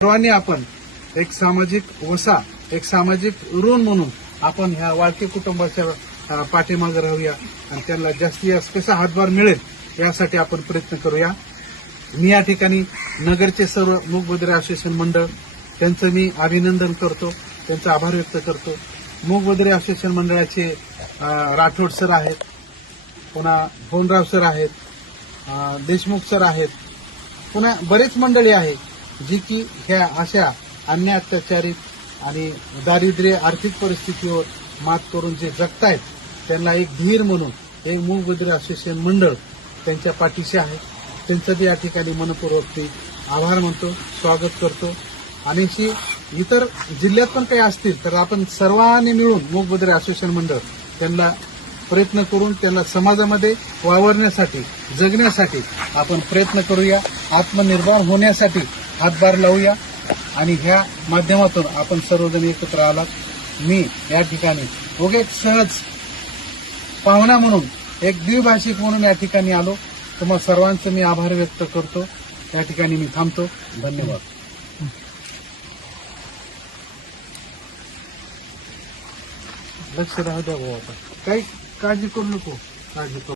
सर्वांनी आपण एक सामाजिक वसा, एक सामाजिक ऋण म्हणून आपण ह्या वाळके कुटुंबाच्या पाठीमागे राहूया आणि त्यांना जास्तीत जास्त कसा हातभार मिळेल यासाठी आपण प्रयत्न करूया. मी या ठिकाणी नगरचे सर्व मूकबधिर असोसिएशन मंडळ त्यांचं मी अभिनंदन करतो, त्यांचा आभार व्यक्त करतो. मूकबधिर असोसिएशन मंडळाचे राठोड सर आहेत, पुन्हा भोनराव सर आहेत, देशमुख सर आहेत, पुन्हा बरेच मंडळी आहेत जी की ह्या अशा अन्य अत्याचारित आणि दारिद्र्य आर्थिक परिस्थितीवर मात करून जे जगतायत त्यांना एक धीर म्हणून एक मूकबधिर असोसिएशन मंडळ त्यांच्या पाठीशी आहे. त्यांचं बी या ठिकाणी मनपूर्वक मी आभार मानतो, स्वागत करतो. आणि इतर जिल्ह्यात पण काही असतील तर आपण सर्वांनी मिळून मूकबधिर असोसिएशन मंडळ त्यांना प्रयत्न करून त्यांना समाजामध्ये वावरण्यासाठी, जगण्यासाठी आपण प्रयत्न करूया. आत्मनिर्भर होण्यासाठी हातभार लावूया आणि ह्या माध्यमातून आपण सर्वजण एकत्र आलात. मी या ठिकाणी एक सहज पाहुणा म्हणून, एक द्विभाषिक म्हणून या ठिकाणी आलो. तुम्हा सर्वांचं मी आभार व्यक्त करतो. या ठिकाणी मी थांबतो. धन्यवाद. लक्ष राहू द्या भाऊ, आता काही काळजी करू नको. काळजी करू.